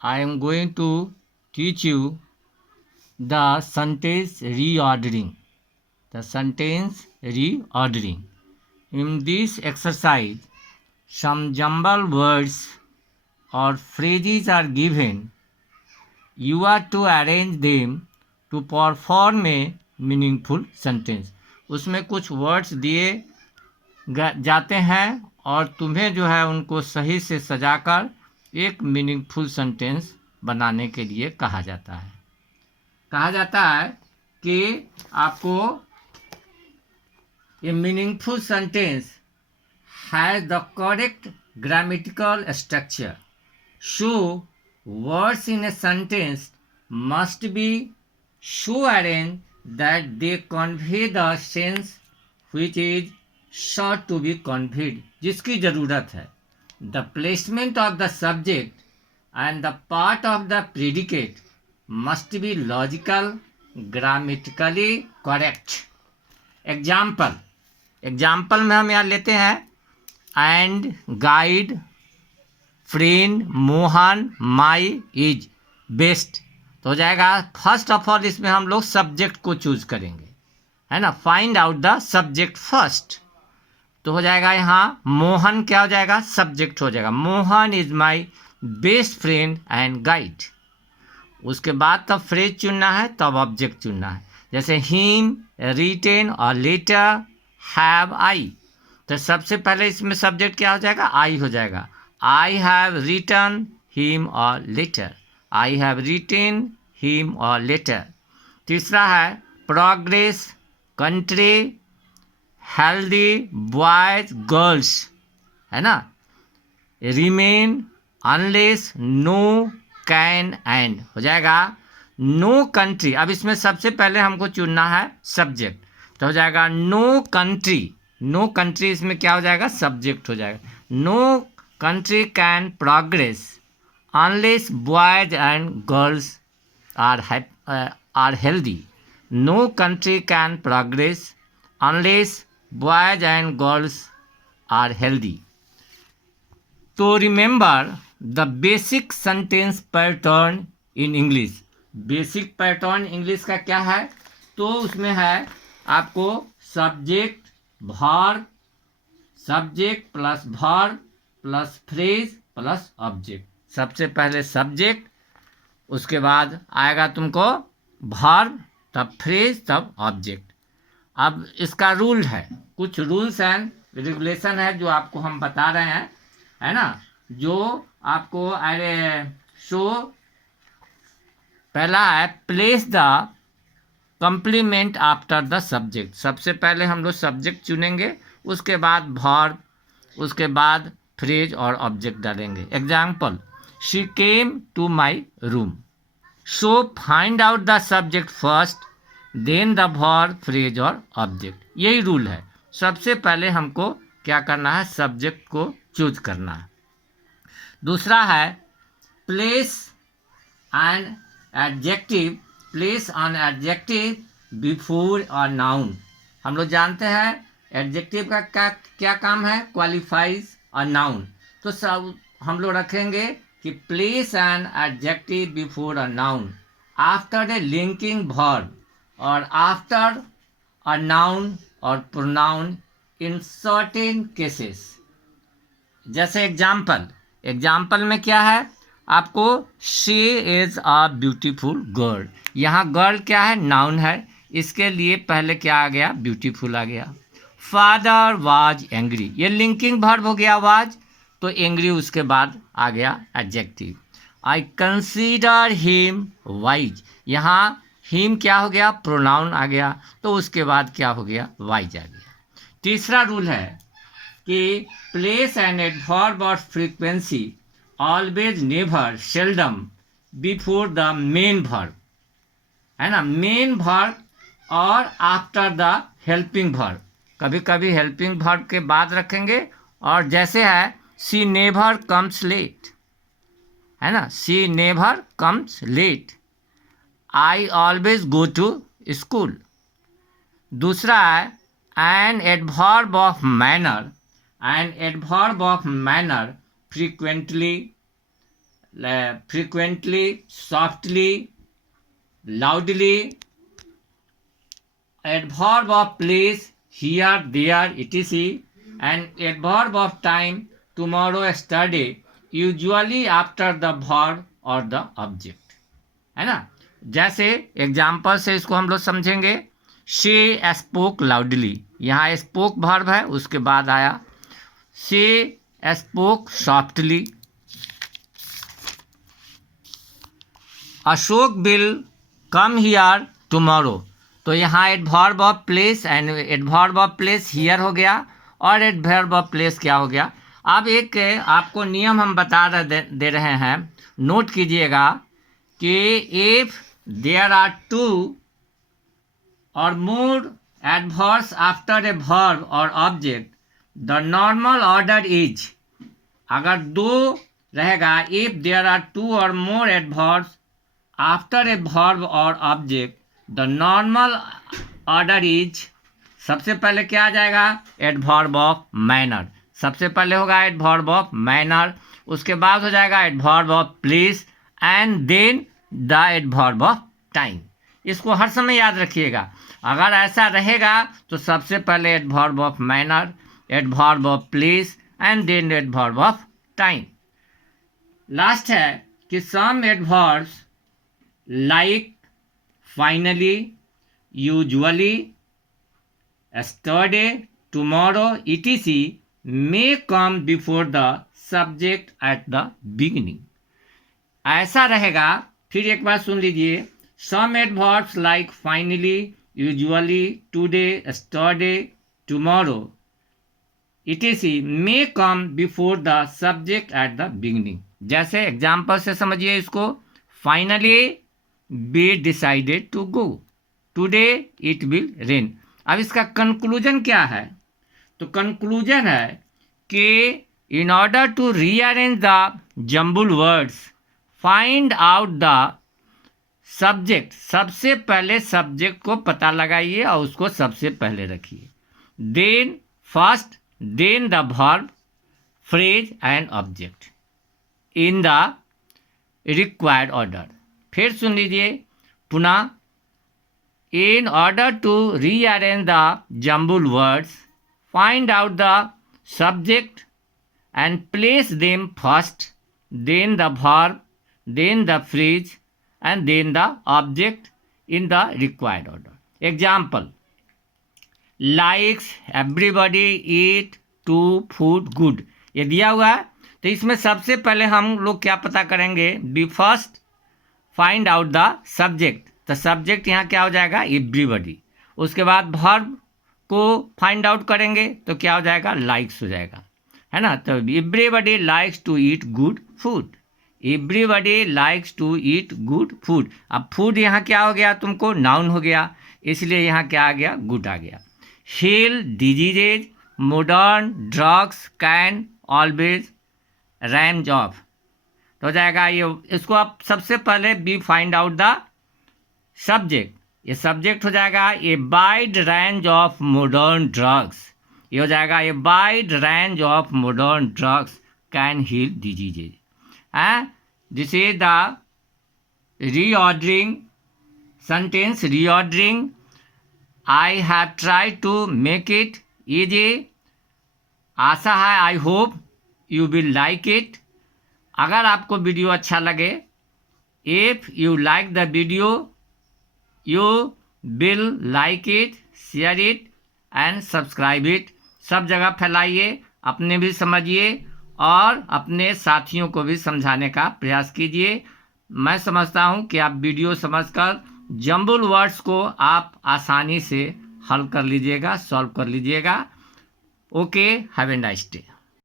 I am going to teach you the sentence reordering. The sentence reordering. In this exercise, some jumbled words or phrases are given. You are to arrange them to perform a meaningful sentence. उसमें कुछ words दिए जाते हैं और तुम्हें जो है उनको सही से सजाकर एक मीनिंगफुल सेंटेंस बनाने के लिए कहा जाता है कि आपको ए meaningful sentence has the correct grammatical structure. So words in a sentence must be so arranged that they convey the sense which is sought to be conveyed, जिसकी ज़रूरत है. The placement of the subject and the part of the predicate must be logical, grammatically correct. Example में हम यहाँ लेते हैं and, guide, friend, Mohan, my, is, best. तो हो जाएगा फर्स्ट ऑफ ऑल इसमें हम लोग सब्जेक्ट को चूज करेंगे, है ना. Find out the subject first. तो हो जाएगा यहाँ मोहन क्या हो जाएगा, सब्जेक्ट हो जाएगा. Mohan is my best friend and guide. उसके बाद तब फ्रेज चुनना है, तब ऑब्जेक्ट चुनना है. जैसे हिम, रिटेन और लेटर, हैव, आई. तो सबसे पहले इसमें सब्जेक्ट क्या हो जाएगा, आई हो जाएगा. I have written him or letter. I have written him or letter. तीसरा है progress, country, healthy, boys, girls, है ना. Remain, unless, no, can, and हो जाएगा. No country. अब इसमें सबसे पहले हमको चुनना है सब्जेक्ट. तो हो जाएगा नो कंट्री. नो कंट्री इसमें क्या हो जाएगा, सब्जेक्ट हो जाएगा. No country can progress unless boys and girls are healthy. No country can progress unless boys and girls are healthy. So remember the basic sentence pattern in English. Basic pattern English का क्या है, तो उसमें है आपको subject, verb, subject plus verb plus phrase plus object. सबसे पहले subject, उसके बाद आएगा तुमको वर्ब, तब फ्रेज, तब ऑब्जेक्ट. अब इसका रूल है, कुछ रूल्स एंड रेगुलेशन है जो आपको हम बता रहे हैं, है ना. जो आपको पहला है place the complement after the subject. सबसे पहले हम लोग सब्जेक्ट चुनेंगे, उसके बाद वर्ब, उसके बाद फ्रेज और ऑब्जेक्ट डालेंगे. Example, she came to my room. So find out the subject first, then the verb, phrase और ऑब्जेक्ट. यही रूल है. सबसे पहले हमको क्या करना है, सब्जेक्ट को चूज करना है. दूसरा है place an adjective. Place an adjective before a noun. हम लोग जानते हैं एडजेक्टिव का क्या काम है, क्वालिफाइज अ नाउन. तो सब हम लोग रखेंगे कि place an adjective before a noun after a linking verb और आफ्टर अ नाउन और प्रोनाउन इन सर्टेन केसेस. जैसे एग्जाम्पल में क्या है आपको, she is a beautiful girl. यहाँ गर्ल क्या है, नाउन है, इसके लिए पहले क्या आ गया, ब्यूटीफुल आ गया. फादर वाज एंग्री, ये लिंकिंग वर्ब हो गया वाज, तो एंग्री उसके बाद आ गया adjective. I consider him wise, यहाँ हिम क्या हो गया, प्रोनाउन आ गया, तो उसके बाद क्या हो गया, वाइज आ गया. तीसरा रूल है कि प्लेस एन एडवर्ब और frequency always, never, seldom before the main verb, है ना. मेन वर्ब और आफ्टर द हेल्पिंग वर्ब. कभी कभी हेल्पिंग वर्ब के बाद रखेंगे. और जैसे है शी नेवर कम्स लेट, है ना. She never comes late. I always go to school. दूसरा है an adverb of manner. An adverb of manner frequently frequently, softly, loudly. Adverb of place, here, there, etc. And adverb of time, tomorrow, yesterday, usually after the verb or the object. है ना? जैसे example से इसको हम लोग समझेंगे. She spoke loudly, यहाँ spoke verb है, उसके बाद आया she spoke softly. Ashok will come here tomorrow, तो यहाँ adverb of place and adverb of place here हो गया और एडवर्ब ऑफ प्लेस क्या हो गया. अब एक आपको नियम हम बता दे रहे हैं, नोट कीजिएगा कि इफ देयर आर टू और मोर एडवर्ब्स आफ्टर ए वर्ब और object, the normal order is, अगर दो रहेगा, इफ देयर आर टू और मोर एडवर्ब्स आफ्टर ए वर्ब और object, the normal order is, सबसे पहले क्या आ जाएगा, एडवर्ब ऑफ मैनर. सबसे पहले होगा एडवर्ब ऑफ मैनर, उसके बाद हो जाएगा adverb of place and then the adverb of time. इसको हर समय याद रखिएगा. अगर ऐसा रहेगा तो सबसे पहले adverb of manner, adverb of place and then adverb of time. Last है कि some adverbs like finally, usually, yesterday, tomorrow, etc. may come before the subject at the beginning. ऐसा रहेगा. फिर एक बार सुन लीजिए. Some adverbs like finally, usually, today, yesterday, tomorrow, etc. may come before the subject at the beginning. जैसे example से समझिए इसको. Finally, we decided to go. Today it will rain. अब इसका कंक्लूजन क्या है? तो कंक्लूजन है कि in order to rearrange the jumbled words, find out the subject. सबसे पहले सब्जेक्ट को पता लगाइए और उसको सबसे पहले रखिए. Then first, then the verb, phrase and object in the required order. फिर सुन लीजिए पुनः. In order to rearrange the jumbled words, find out the subject and place them first, then the verb, then the phrase and then the object in the required order. Example, likes everybody eat to food good, ये दिया हुआ है. तो इसमें सबसे पहले हम लोग क्या पता करेंगे, be first find out the subject. तो सब्जेक्ट यहाँ क्या हो जाएगा, एवरीबॉडी. उसके बाद वर्ब को फाइंड आउट करेंगे तो क्या हो जाएगा, लाइक्स हो जाएगा, है ना. तो everybody likes to eat good food, everybody likes to eat good food. अब फूड यहाँ क्या हो गया, तुमको नाउन हो गया, इसलिए यहाँ क्या आ गया, गुड आ गया. Heal diseases, modern drugs can always rams off, तो हो जाएगा ये. इसको आप सबसे पहले be find out the subject, ये सब्जेक्ट हो जाएगा a wide range of modern drugs, ये हो जाएगा a wide range of modern drugs can heal diseases. This is the reordering sentence. Reordering, I have tried to make it easy. आशा है, I hope you will like it. अगर आपको video अच्छा लगे, if you like the video, you will like it, share it and subscribe it. सब जगह फैलाइए, अपने भी समझिए और अपने साथियों को भी समझाने का प्रयास कीजिए. मैं समझता हूँ कि आप वीडियो समझकर जम्बुल वर्ड्स को आप आसानी से हल कर लीजिएगा, सॉल्व कर लीजिएगा. Okay, have a nice day.